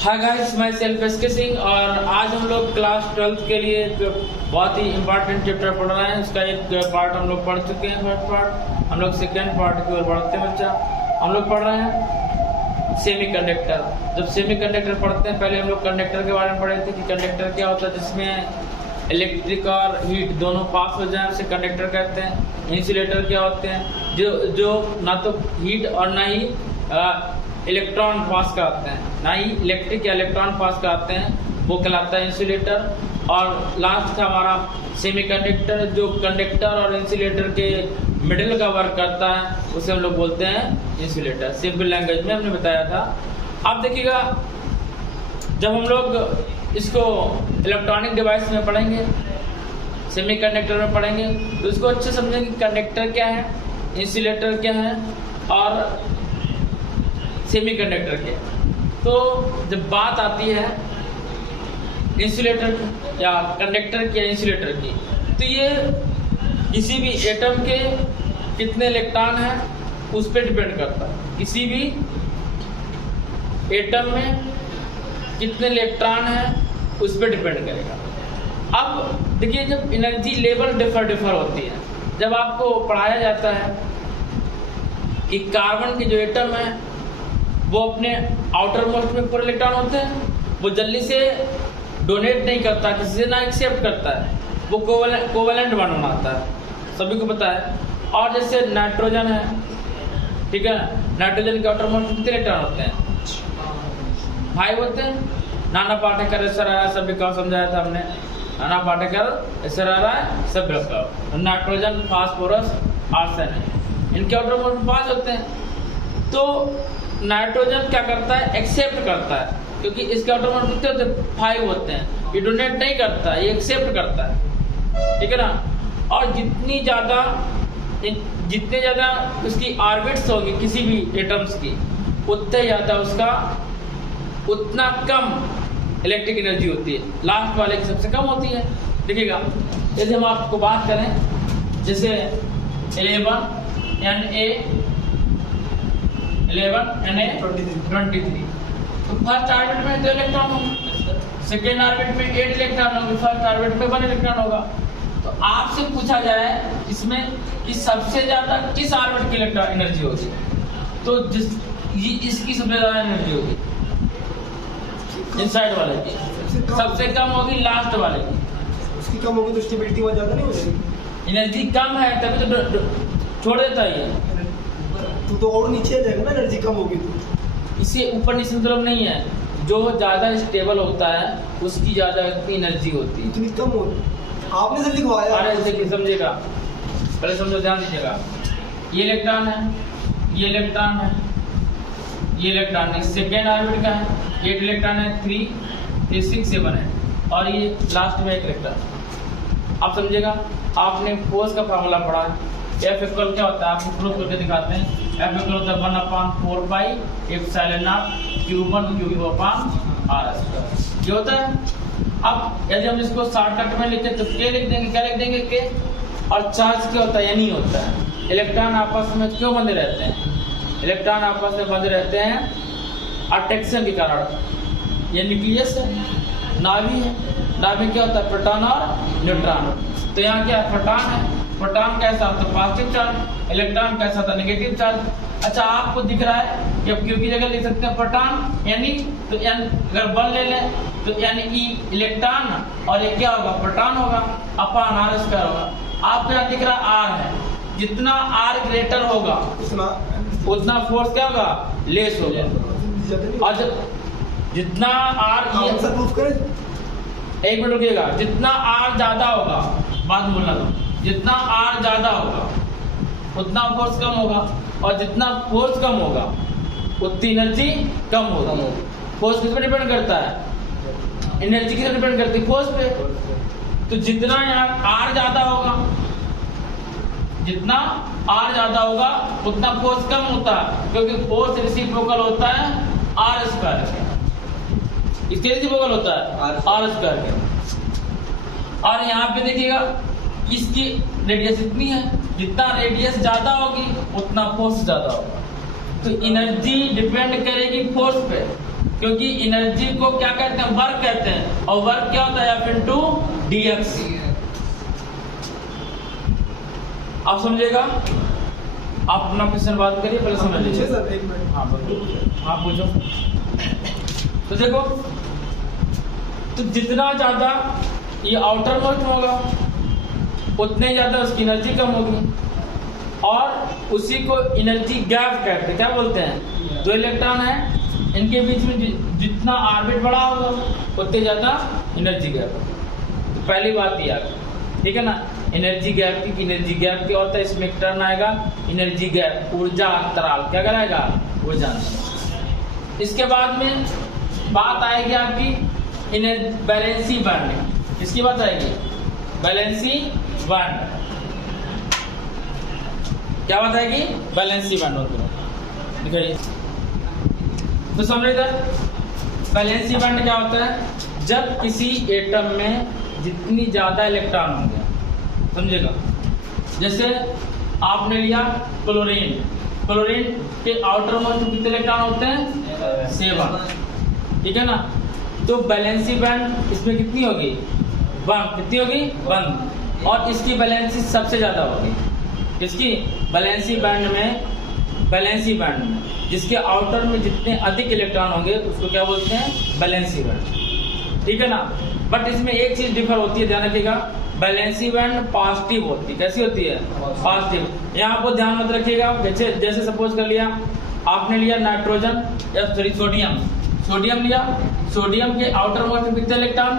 Hi guys, मैं self SK Singh और आज हम लोग क्लास 12th के लिए एक बहुत ही इम्पोर्टेंट चैप्टर पढ़ रहे हैं। उसका एक पार्ट हम लोग पढ़ चुके हैं, फर्स्ट पार्ट। हम लोग सेकेंड पार्ट की ओर बढ़ते हैं बच्चा। हम लोग पढ़ रहे हैं सेमीकंडक्टर। जब सेमीकंडक्टर पढ़ते हैं, पहले हम लोग कंडक्टर के बारे में पढ़े थे कि कंडक्टर क्या होता है, जिसमें इलेक्ट्रिक और हीट दोनों पास हो जाए उसे कंडक्टर कहते हैं। इंसुलेटर क्या होते हैं, जो ना तो हीट और ना ही इलेक्ट्रॉन पास कराते हैं, ना ही इलेक्ट्रिक या इलेक्ट्रॉन पास कराते हैं, वो कहलाता है इंसुलेटर। और लास्ट था हमारा सेमीकंडक्टर, जो कंडक्टर और इंसुलेटर के मिडिल का वर्क करता है, उसे हम लोग बोलते हैं इंसुलेटर। सिंपल लैंग्वेज में हमने बताया था। अब देखिएगा, जब हम लोग इसको इलेक्ट्रॉनिक डिवाइस में पढ़ेंगे, सेमीकंडक्टर में पढ़ेंगे, तो इसको अच्छे समझेंगे कंडक्टर क्या है, इंसुलेटर क्या है और सेमीकंडक्टर के। तो जब बात आती है इंसुलेटर या कंडक्टर की या इंसुलेटर की, तो ये किसी भी एटम के कितने इलेक्ट्रॉन हैं उस पर डिपेंड करता है। किसी भी एटम में कितने इलेक्ट्रॉन हैं उस पर डिपेंड करेगा। अब देखिए, जब एनर्जी लेवल डिफर होती है, जब आपको पढ़ाया जाता है कि कार्बन के जो एटम है वो अपने आउटर मोस्ट में पूरे इलेक्ट्रॉन होते हैं, वो जल्दी से डोनेट नहीं करता, किसी से ना एक्सेप्ट करता है, वो कोवेलेंट बॉन्ड बनाता है, सभी को पता है। और जैसे नाइट्रोजन है, ठीक है, नाइट्रोजन के आउटर मोस्ट में कितने इलेक्ट्रॉन होते हैं? 5 होते हैं। नाना पाटेकर ऐसा रहा है, सभी का समझाया था हमने। नाना पाटेकर ऐसा रहा है, सब रखा। नाइट्रोजन, फास्फोरस, आर्सेन है, इनके आउटर मोस्ट में 5 होते हैं। तो नाइट्रोजन क्या करता है? एक्सेप्ट करता है, क्योंकि इसके आउटर मोस्ट कितने होते हैं? 5 होते हैं। ये डोनेट नहीं करता, ये एक्सेप्ट करता है, ठीक है ना। और जितने ज़्यादा उसकी ऑर्बिट्स होगी किसी भी एटम्स की, उतने ज़्यादा उसका उतना कम इलेक्ट्रिक एनर्जी होती है। लास्ट वाले की सबसे कम होती है। देखिएगा, यदि हम आपको बात करें, जैसे 11 Na23, तो फर्स्ट ऑर्बिट में 2 इलेक्ट्रॉन होंगे, सेकेंड ऑर्बिट में 8 इलेक्ट्रॉन होंगे, फर्स्ट ऑर्बिट में 1 इलेक्ट्रॉन होगा। तो आपसे पूछा जाए इसमें कि सबसे ज्यादा किस ऑर्बिट की इलेक्ट्रॉन एनर्जी होगी, तो इसकी सबसे ज्यादा एनर्जी होगी इनसाइड वाले की, सबसे कम होगी लास्ट वाले की। उसकी कम होगी तो स्टेबिलिटी बहुत ज्यादा नहीं हो जाएगी? एनर्जी कम है तभी तो छोड़ देता है। तो और नीचे आ जाएगा ना, एनर्जी कम होगी तो। इसे ऊपर नीचे मतलब नहीं है, जो ज्यादा स्टेबल होता है उसकी ज्यादा एनर्जी होती है। इतनी कम होती? आपने सर लिखवाया। अरे देखिए, समझेगा, पहले समझो, ध्यान दीजिएगा। ये इलेक्ट्रॉन है, ये इलेक्ट्रॉन है, ये इलेक्ट्रॉन है, सेकेंड ऑर्बिट का है, 8 इलेक्ट्रॉन है, 3, 6, 7 है, और ये लास्ट में 1 इलेक्ट्रॉन। आप समझेगा, आपने फोर्स का फार्मूला पढ़ा है। F इक्वल क्या होता है, आपको प्रूफ करके दिखाते हैं। F इक्वल होता है 1/4 pi epsilon not Q1 Q/r²। ये होता है। अब यदि हम इसको शॉर्टकट में लिखें तो क्या लिख देंगे? के। और चार्ज क्या होता है? N होता है। इलेक्ट्रॉन आपस में क्यों बंधे रहते हैं? इलेक्ट्रॉन आपस में बंधे रहते हैं अट्रैक्शन के कारण। ये न्यूक्लियस है, नाभि है। नाभि क्या होता है? प्रोटॉन और न्यूट्रॉन। तो यहाँ क्या है? प्रोटॉन है। प्रोटॉन कैसा होता है? Positive charge. इलेक्ट्रॉन कैसा होता है? Negative charge. अच्छा, आपको दिख रहा है कि अब क्यू की जगह लिख सकते हैं प्रोटॉन, यानी तो n अगर 1 ले लें तो Ne इलेक्ट्रॉन, और ये क्या होगा? प्रोटॉन होगा, अपॉन r² होगा। आपको यहाँ दिख रहा R है, जितना R ग्रेटर होगा उतना फोर्स क्या होगा? लेस होगा। और जब जितना R ये प्रूफ करें, 1 मिनट रुकिएगा, जितना R ज्यादा होगा, बात बोलना था, जितना R ज्यादा होगा उतना फोर्स कम होगा, और जितना फोर्स कम होगा उतनी एनर्जी कम होगी। फोर्स किस पे डिपेंड करता है? एनर्जी किस पे डिपेंड करती है? फोर्स पे। तो जितना यहाँ R ज्यादा होगा, जितना R ज्यादा होगा उतना फोर्स कम होता है, क्योंकि फोर्स रेसिप्रोकल होता है r² के। इसके रेसिप्रोकल होता है r² के। और यहाँ पे देखिएगा, इसकी रेडियस इतनी है, जितना रेडियस ज्यादा होगी उतना फोर्स ज्यादा होगा। तो एनर्जी डिपेंड करेगी फोर्स पे। क्योंकि एनर्जी को क्या कहते हैं, वर्क कहते हैं, और वर्क क्या होता है, F इंटू dx। आप समझेगा, आप अपना क्वेश्चन बात करिए, पहले समझ लीजिए। सर एक मिनट। हाँ बोलो, आप पूछो। तो देखो, तो जितना ज्यादा ये आउटर मोस्ट होगा उतने ज्यादा उसकी एनर्जी कम होगी, और उसी को एनर्जी गैप कहते हैं। क्या बोलते हैं, दो इलेक्ट्रॉन है, इनके बीच में जितना ऑर्बिट बड़ा होगा उतने ज्यादा एनर्जी गैप। तो पहली बात ये है, ठीक है ना, एनर्जी गैप की। एनर्जी गैप क्या होता है, इसमें एक टर्म आएगा एनर्जी गैप, ऊर्जा अंतराल। क्या कहलाएगा, ऊर्जा अंतराल। इसके बाद में बात आएगी आपकी बैलेंसी बैंड। इसकी बात आएगी बैलेंसी बैंड। क्या बात आएगी, बैलेंसी बैंड होता है। दिखाइए तो समझ इधर, बैलेंसी बैंड क्या होता है, जब किसी एटम में जितनी ज्यादा इलेक्ट्रॉन होंगे, समझेगा। जैसे आपने लिया क्लोरीन, क्लोरीन के आउटर मोस्ट कितने इलेक्ट्रॉन होते हैं, 7, ठीक है ना। तो बैलेंसी बैंड इसमें कितनी होगी, 1। कितनी होगी, 1। और इसकी बैलेंसी सबसे ज्यादा होगी। इसकी बैलेंसी बैंड में जिसके आउटर में जितने अधिक इलेक्ट्रॉन होंगे उसको क्या बोलते हैं, बैलेंसी बैंड, ठीक है ना। बट इसमें एक चीज डिफर होती है, ध्यान रखिएगा, बैलेंसी बैंड पॉजिटिव होती है। कैसी होती है, पॉजिटिव। यहाँ पर ध्यान मत रखिएगा, जैसे सपोज कर लिया आपने लिया नाइट्रोजन या सोडियम लिया, सोडियम के आउटर मोस्ट में कितने इलेक्ट्रॉन,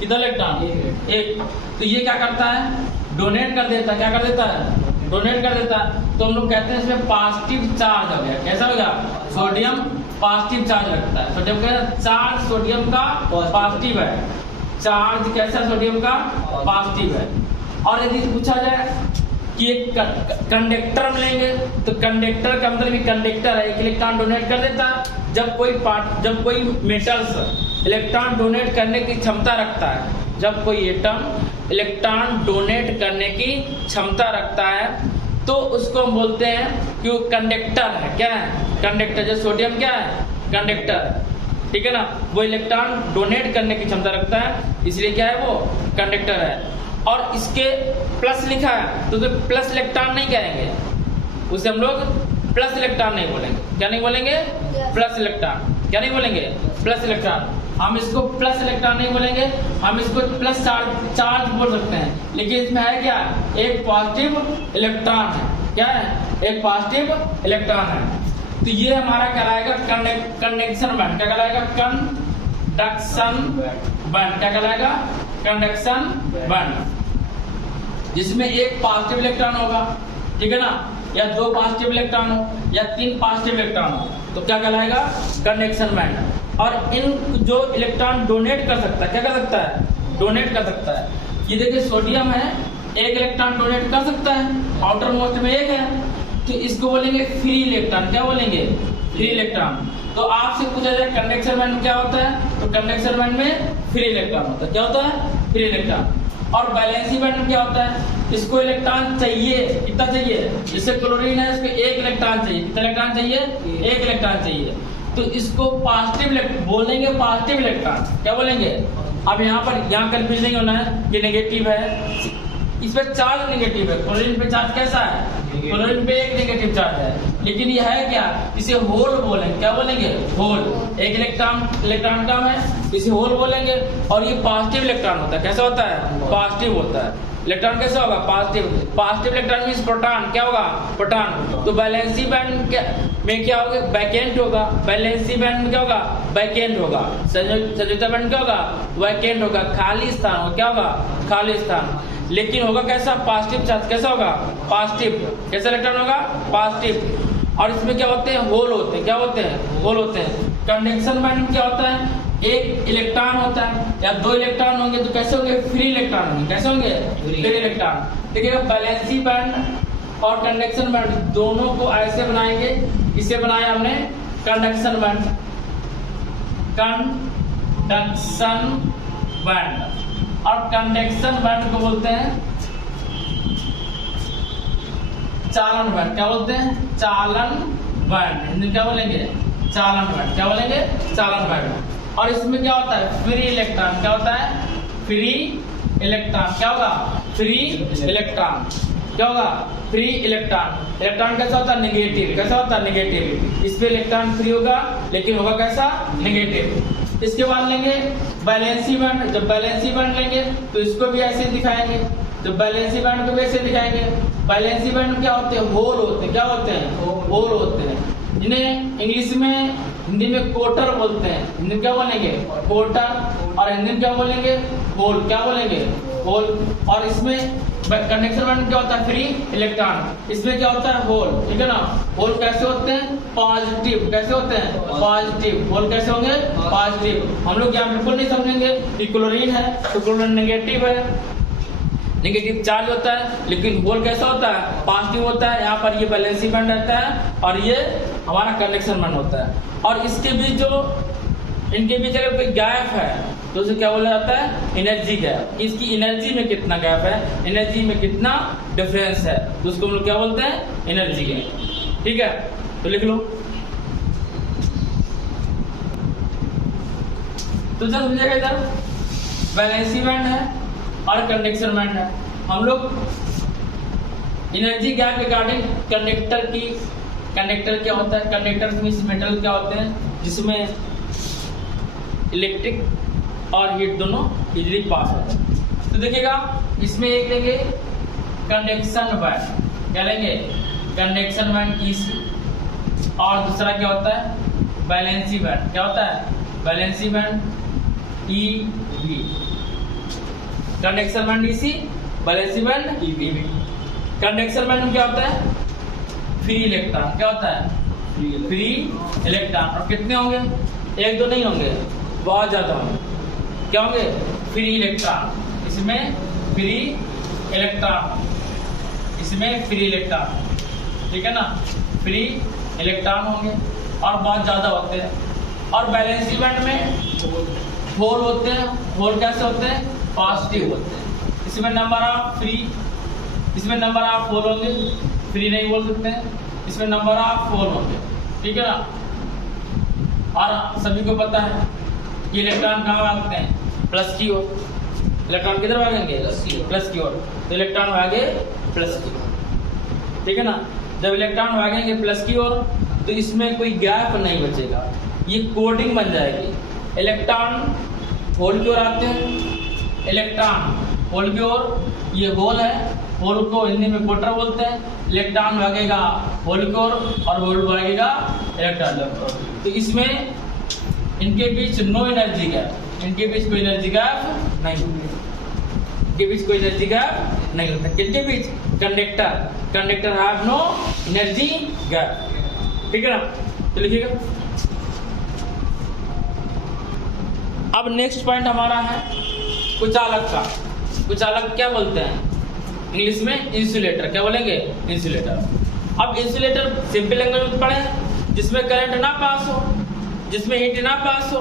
कितना इलेक्ट्रॉन, एक। तो ये क्या करता है, डोनेट कर देता है। क्या कर देता है, डोनेट कर देता है। तो हम लोग कहते हैं इसमें पॉजिटिव चार्ज हो गया। कैसा हो गया, सोडियम पॉजिटिव चार्ज रखता है। सोडियम का चार्ज, सोडियम का पॉजिटिव है, चार्ज कैसा, सोडियम का पॉजिटिव है। और यदि पूछा जाए कि एक कंडक्टर में लेंगे, तो कंडक्टर का मतलब कंडक्टर है, एक इलेक्ट्रॉन डोनेट कर देता है। जब कोई मेटल्स इलेक्ट्रॉन डोनेट करने की क्षमता रखता है, जब कोई एटम इलेक्ट्रॉन डोनेट करने की क्षमता रखता है, तो उसको हम बोलते हैं कि वो कंडक्टर है। क्या है, कंडक्टर। जो सोडियम क्या है, कंडक्टर, ठीक है ना। वो इलेक्ट्रॉन डोनेट करने की क्षमता रखता है, इसलिए क्या है, वो कंडक्टर है। और इसके प्लस लिखा है तो प्लस इलेक्ट्रॉन नहीं कहेंगे, उसे हम लोग प्लस इलेक्ट्रॉन नहीं बोलेंगे। क्या नहीं बोलेंगे, प्लस इलेक्ट्रॉन। क्या नहीं बोलेंगे, प्लस इलेक्ट्रॉन। हम इसको प्लस इलेक्ट्रॉन नहीं बोलेंगे, हम इसको प्लस चार्ज बोल सकते हैं। लेकिन इसमें है क्या, एक पॉजिटिव इलेक्ट्रॉन है। क्या है, एक पॉजिटिव इलेक्ट्रॉन है। तो ये हमारा कहलाएगा कंडक्शन बैंड। क्या कहलाएगा, कंडक्शन बैंड। क्या कहलाएगा, कंडक्शन बैंड। जिसमें एक पॉजिटिव इलेक्ट्रॉन होगा, ठीक है ना, या 2 पॉजिटिव इलेक्ट्रॉन हो, या 3 पॉजिटिव इलेक्ट्रॉन हो, तो क्या कहलाएगा, कंडक्शन बैंड। और इन जो इलेक्ट्रॉन डोनेट कर सकता है, क्या कर सकता है, डोनेट कर सकता है। ये देखिए सोडियम है, एक इलेक्ट्रॉन डोनेट कर सकता है, आउटर मोस्ट में एक है, तो इसको बोलेंगे फ्री इलेक्ट्रॉन। क्या बोलेंगे, फ्री इलेक्ट्रॉन। तो आपसे पूछा जाए कंडक्शन बैंड में क्या होता है, तो कंडक्शन बैंड में फ्री इलेक्ट्रॉन होता है। क्या होता है, फ्री इलेक्ट्रॉन। और बैलेंसी बैंड में क्या होता है, इसको इलेक्ट्रॉन चाहिए, कितना चाहिए, जैसे क्लोरीन है, इसको 1 इलेक्ट्रॉन चाहिए। कितना इलेक्ट्रॉन चाहिए, 1 इलेक्ट्रॉन चाहिए। तो इसको पॉजिटिव बोलेंगे, पॉजिटिव इलेक्ट्रॉन। क्या बोलेंगे, अब यहाँ कंफ्यूज नहीं होना है कि नेगेटिव है, इस पे चार्ज नेगेटिव है। क्लोरीन पे चार्ज कैसा है, क्लोरीन पे एक नेगेटिव चार्ज है। लेकिन ये है क्या, इसे होल बोलेंगे। क्या बोलेंगे, होल। एक इलेक्ट्रॉन कम है, इसे होल बोलेंगे। और ये पॉजिटिव इलेक्ट्रॉन होता है। कैसा होता है, पॉजिटिव होता है। इलेक्ट्रॉन कैसा होगा, पॉजिटिव इलेक्ट्रॉन मींस प्रोटॉन। क्या होगा, प्रोटॉन। तो बैलेंसी बैंड में क्या होगा, वैकेंट होगा। बैलेंसी बैंड में क्या होगा, वैकेंट होगा। संयोजकता बैंड क्या होगा, वैकेंट होगा, खाली स्थान होगा। क्या होगा, खाली स्थान। लेकिन होगा कैसा, पॉजिटिव चार्ज। कैसा होगा, पॉजिटिव। कैसा इलेक्ट्रॉन होगा, पॉजिटिव। और इसमें क्या होते हैं, होल होते हैं। क्या होते हैं, होल होते हैं। कंडक्शन बैंड में क्या होता है, एक इलेक्ट्रॉन होता है या 2 इलेक्ट्रॉन होंगे, तो कैसे होंगे, फ्री इलेक्ट्रॉन होंगे। कैसे होंगे, फ्री इलेक्ट्रॉन। ठीक है, बैलेंसी बैंड और कंडक्शन बैंड दोनों को ऐसे बनाएंगे। इसे बनाया हमने कंडक्शन बैंड, कंडक्शन बैंड। और कंडक्शन बैंड को बोलते हैं चालन बैंड। क्या बोलते हैं, चालन बैंड। हिंदी क्या बोलेंगे, चालन बैंड, क्या बोलेंगे? चालन बैंड। और इसमें क्या होता है? Free electron. क्या होता है? Free electron. क्या होगा? Free electron. क्या होगा? Free electron. इलेक्ट्रॉन कैसा होता है? नेगेटिव। कैसा होता है? नेगेटिव। इस पे इलेक्ट्रॉन फ्री होगा, लेकिन होगा कैसा? नेगेटिव। इसके बाद लेंगे वैलेंसी बैंड। जब वैलेंसी बैंड लेंगे तो इसको भी ऐसे दिखाएंगे। तो वैलेंसी बैंड को भी ऐसे दिखाएंगे। वैलेंसी बैंड क्या होते हैं? होल होते हैं। क्या होते हैं? होल होते हैं, जिन्हें इंग्लिश में, हिंदी में कोटर बोलते हैं। हिंदी में क्या बोलेंगे? कोटर। और हिंदी में क्या बोलेंगे? होल। क्या बोलेंगे? होल। और इसमें कंडक्शन बैंड क्या होता है? Free electron. इसमें क्या होता है? होल। ठीक है ना? होल कैसे होते हैं? पॉजिटिव। कैसे होते हैं? पॉजिटिव। होल कैसे होंगे? पॉजिटिव। हम लोग यहाँ बिल्कुल नहीं समझेंगे कि क्लोरीन है तो क्लोरीन नेगेटिव है, नेगेटिव चार्ज होता है, लेकिन होल कैसा होता है? पॉजिटिव होता है। यहाँ पर ये वैलेंसी बैंड रहता है और ये हमारा कंडक्शन बैंड होता है। और इसके बीच जो, इनके बीच अगर कोई गैप है तो उसे क्या बोला जाता है? Energy gap. इसकी एनर्जी में कितना गैप है, एनर्जी में कितना डिफरेंस है, तो उसको हम लोग क्या बोलते हैं? Energy gap. ठीक है, तो लिख लो। तो जब समझेगा इधर वैलेंसी बैंड है और कंडक्शन बैंड है। हम लोग एनर्जी गैप रिगार्डिंग कंडक्टर क्या होता है? कंडक्टर में मेटल क्या होते हैं जिसमें इलेक्ट्रिक और हीट दोनों इजीली पास होते हैं। तो देखिएगा, इसमें एक लेंगे कंडक्शन बैंड। क्या लेंगे? Conduction band EC। और दूसरा क्या होता है? Valency band. क्या होता है? Valency band EV। Conduction band EC, valency band EV। Conduction band में क्या होता है? Free electron. क्या होता है? Free electron. और कितने होंगे? एक दो नहीं होंगे, बहुत ज्यादा होंगे। क्या होंगे? Free electron. इसमें फ्री इलेक्ट्रॉन, इसमें फ्री इलेक्ट्रॉन। ठीक है ना? फ्री इलेक्ट्रॉन होंगे और बहुत ज्यादा होते हैं। और वैलेंसी बैंड में होल होते हैं। होल कैसे होते हैं? पॉजिटिव होते हैं। इसमें नंबर ऑफ फ्री, इसमें नंबर ऑफ होल होंगे, फ्री नहीं बोल सकते हैं, इसमें नंबर ऑफ होल होंगे। ठीक है ना? और सभी को पता है कि इलेक्ट्रॉन कहाँ भागते हैं? प्लस की ओर। इलेक्ट्रॉन किधर भागेंगे? प्लस की ओर। तो इलेक्ट्रॉन भागे प्लस की ओर। ठीक है ना? जब इलेक्ट्रॉन भागेंगे प्लस की ओर तो इसमें कोई गैप नहीं बचेगा, ये कोडिंग बन जाएगी। इलेक्ट्रॉन होल की ओर आते हैं, इलेक्ट्रॉन होल की ओर, ये होल है, होल को हिंदी में कोटर बोलते हैं। इलेक्ट्रॉन भागेगा होल की ओर और होल भागेगा इलेक्ट्रॉन की ओर। तो इसमें इनके बीच नो एनर्जी गैप, इनके बीच कोई एनर्जी गैप नहीं होती, इनके बीच कोई एनर्जी गैप नहीं होता। किसके बीच? Conductor have no energy gap. ठीक है ना? तो लिखिएगा। अब नेक्स्ट पॉइंट हमारा है कुचालक का। कुचालक क्या बोलते हैं इंग्लिश में? इंसुलेटर। क्या बोलेंगे? इंसुलेटर। अब इंसुलेटर सिंपल लैंग्वेज में पढ़े, जिसमें करंट ना पास हो, जिसमें हीट ना पास हो,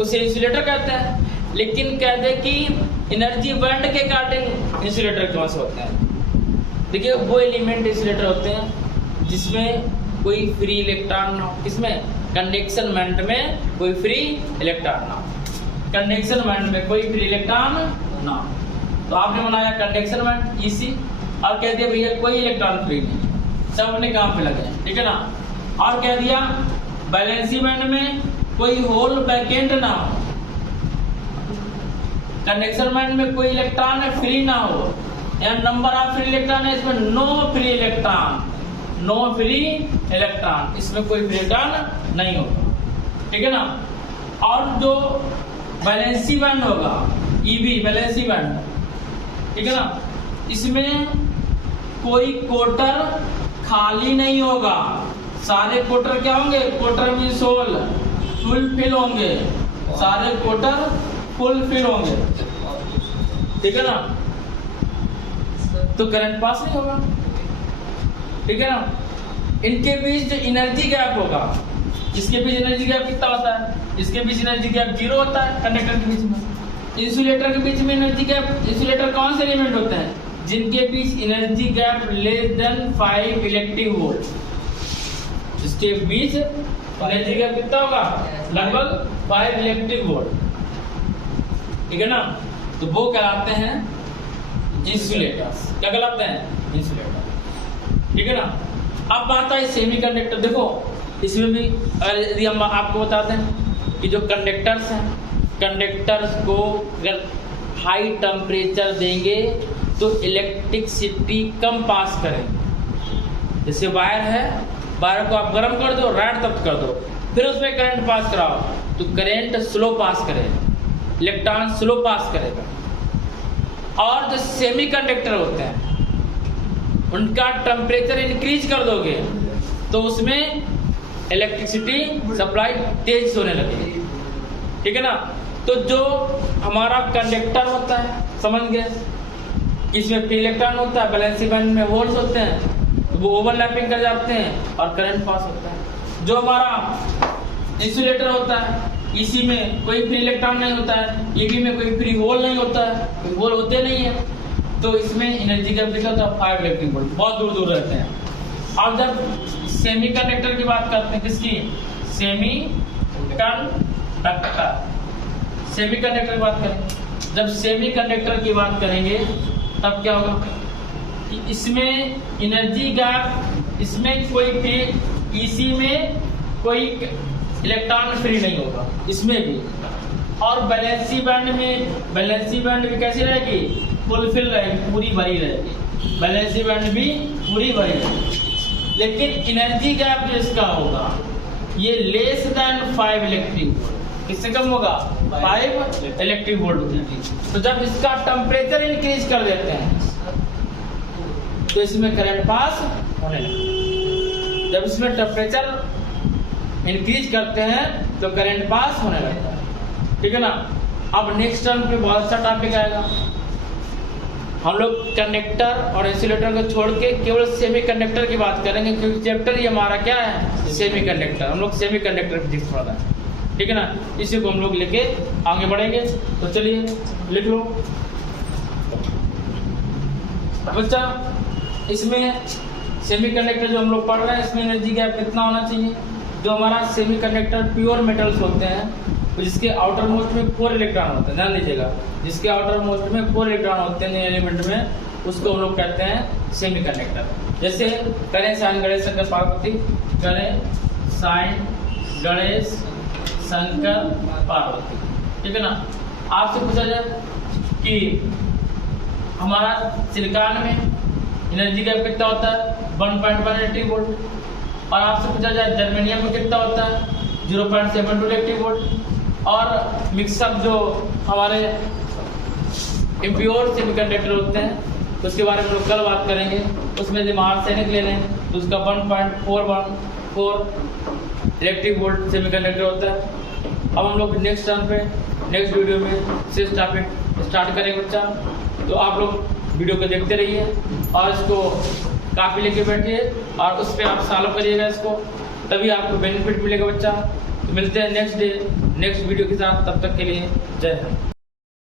उसे इंसुलेटर कहते हैं। लेकिन कहते हैं कि एनर्जी बैंड के अकॉर्डिंग इंसुलेटर कौन से होते हैं? देखिए, वो एलिमेंट इंसुलेटर होते हैं जिसमें कोई फ्री इलेक्ट्रॉन ना हो। किसमें? कंडक्शन बैंड में कोई फ्री इलेक्ट्रॉन ना हो, कंडक्शन बैंड में कोई फ्री इलेक्ट्रॉन ना हो। तो आपने बनाया कंडक्शन बैंड EC और कह दिया भैया कोई इलेक्ट्रॉन फ्री नहीं, सब अपने काम पे लगे। ठीक है ना? और कह दिया वैलेंसी बैंड में कोई होल वैकेंट ना हो, कंडक्शन बैंड में कोई इलेक्ट्रॉन फ्री ना हो, या नंबर ऑफ फ्री इलेक्ट्रॉन है, इसमें no free electron, no free electron, इसमें कोई फ्री इलेक्ट्रॉन नहीं होगा। ठीक है ना? और जो वैलेंसी बैंड होगा EV, वैलेंसी बैंड, ठीक है ना, इसमें कोई कोटर खाली नहीं होगा, सारे कोटर क्या होंगे? कोटर मींस होल फुल फिल होंगे, सारे कोटर फुल फिल होंगे। ठीक है ना? तो करंट पास नहीं होगा। ठीक है ना? इनके बीच जो एनर्जी गैप होगा, इसके बीच एनर्जी गैप कितना होता है? इसके बीच एनर्जी गैप 0 होता है कंडक्टर के बीच में। इंसुलेटर के बीच में एनर्जी गैप, इंसुलेटर कौन से एलिमेंट होते हैं जिनके बीच energy gap less than 5 electric volt, जिसके बीच एनर्जी गैप कितना होगा? लगभग 5 इलेक्ट्रिक वोल्ट, ठीक है ना। तो वो कहलाते हैं इंसुलेटर्स। क्या कहलाते हैं? इंसुलेटर, ठीक है ना। अब बात आई सेमीकंडक्टर। देखो इसमें भी यदि हम आपको बताते हैं कि जो कंडक्टर्स हैं, कंडक्टर्स को अगर हाई टेम्परेचर देंगे तो इलेक्ट्रिसिटी कम पास करेंगे। जैसे वायर है, वायर को आप गर्म कर दो, राइट तप्त कर दो, फिर उसमें करंट पास कराओ तो करंट स्लो पास करेगा, इलेक्ट्रॉन स्लो पास करेगा। और जो सेमीकंडक्टर होते हैं उनका टेम्परेचर इंक्रीज कर दोगे तो उसमें इलेक्ट्रिसिटी सप्लाई तेज होने लगेगी, ठीक है ना। तो जो हमारा कंडक्टर होता है, समझ गए, इसमें फ्री इलेक्ट्रॉन होता है, वैलेंसी बैंड में होल्स होते हैं, तो वो ओवरलैपिंग कर जाते हैं और करंट पास होता है। जो हमारा इंसुलेटर होता है इसी में कोई फ्री इलेक्ट्रॉन नहीं होता है, ईबी में कोई फ्री होल नहीं होता है, कोई होल होते नहीं है, तो इसमें एनर्जी गैप लिखा होता है 5 इलेक्ट्रिक वोल्ट, बहुत दूर दूर रहते हैं। और जब सेमीकंडक्टर की बात करते हैं, किसकी? सेमीकंडक्टर की बात करें, जब सेमीकंडक्टर की बात करेंगे तब क्या होगा कि इसमें एनर्जी गैप, इसमें कोई फ्री, इसी में कोई इलेक्ट्रॉन फ्री नहीं होगा, इसमें भी। और वैलेंसी बैंड में, वैलेंसी बैंड भी कैसी रहेगी? फुलफिल रहेगी, पूरी भरी रहेगी, वैलेंसी बैंड भी पूरी भरी रहेगी। लेकिन एनर्जी गैप जो इसका होगा ये लेस देन 5 इलेक्ट्रिक वोल्ट, किससे कम होगा? 5 इलेक्ट्रिक वोल्ट होगी। तो जब इसका टेम्परेचर इंक्रीज कर देते हैं तो इसमें करंट पास होने लगता है। जब इसमें टेम्परेचर इंक्रीज करते हैं तो करंट पास होने लगता है, ठीक है ना। अब नेक्स्ट टर्म पे बहुत अच्छा टॉपिक आएगा। हम लोग कंडक्टर और इंसुलेटर को छोड़ के केवल सेमीकंडक्टर की बात करेंगे, क्योंकि चैप्टर ही हमारा क्या है? सेमीकंडक्टर। हम लोग सेमीकंडक्टर फिजिक्स पढ़ा है, ठीक है ना। इसी को हम लोग लेके आगे बढ़ेंगे। तो चलिए लिख लो बच्चा, इसमें सेमीकंडक्टर जो हम लोग पढ़ रहे हैं इसमें एनर्जी गैप कितना होना चाहिए? जो हमारा सेमीकंडक्टर प्योर मेटल्स होते हैं तो जिसके आउटर मोस्ट में 4 इलेक्ट्रॉन होते हैं, ध्यान दीजिएगा, जिसके आउटर मोस्ट में 4 इलेक्ट्रॉन होते हैं एलिमेंट में, उसको हम लोग कहते हैं सेमीकंडक्टर। जैसे करें साइन गणेश शंकर पार्वती, करें साइन गणेश शंकर पार्वती, ठीक है ना। आपसे पूछा जाए कि हमारा सिलिकॉन में एनर्जी गैप कितना होता है? 1.1 इलेक्ट्रिक वोल्ट। और आपसे पूछा जाए जर्मेनियम में कितना होता है? 0.72 इलेक्ट्रिक वोल्ट। और मिक्सअप जो हमारे इम्प्योर सेमीकंडक्टर होते हैं तो उसके बारे में लोग कल बात करेंगे। उसमें यदि आर्सेनिक ले लें तो उसका 1.414 इलेक्ट्रिक वोल्ट सेमीकंडक्टर होता है। अब हम लोग नेक्स्ट टर्म पे नेक्स्ट वीडियो में से टॉपिक स्टार्ट करेंगे बच्चा। तो आप लोग वीडियो को देखते रहिए और इसको कापी लेके बैठिए और उस पर आप सॉल्व करिएगा इसको, तभी आपको बेनिफिट मिलेगा बच्चा। तो मिलते हैं नेक्स्ट डे नेक्स्ट वीडियो के साथ, तब तक के लिए जय हिंद।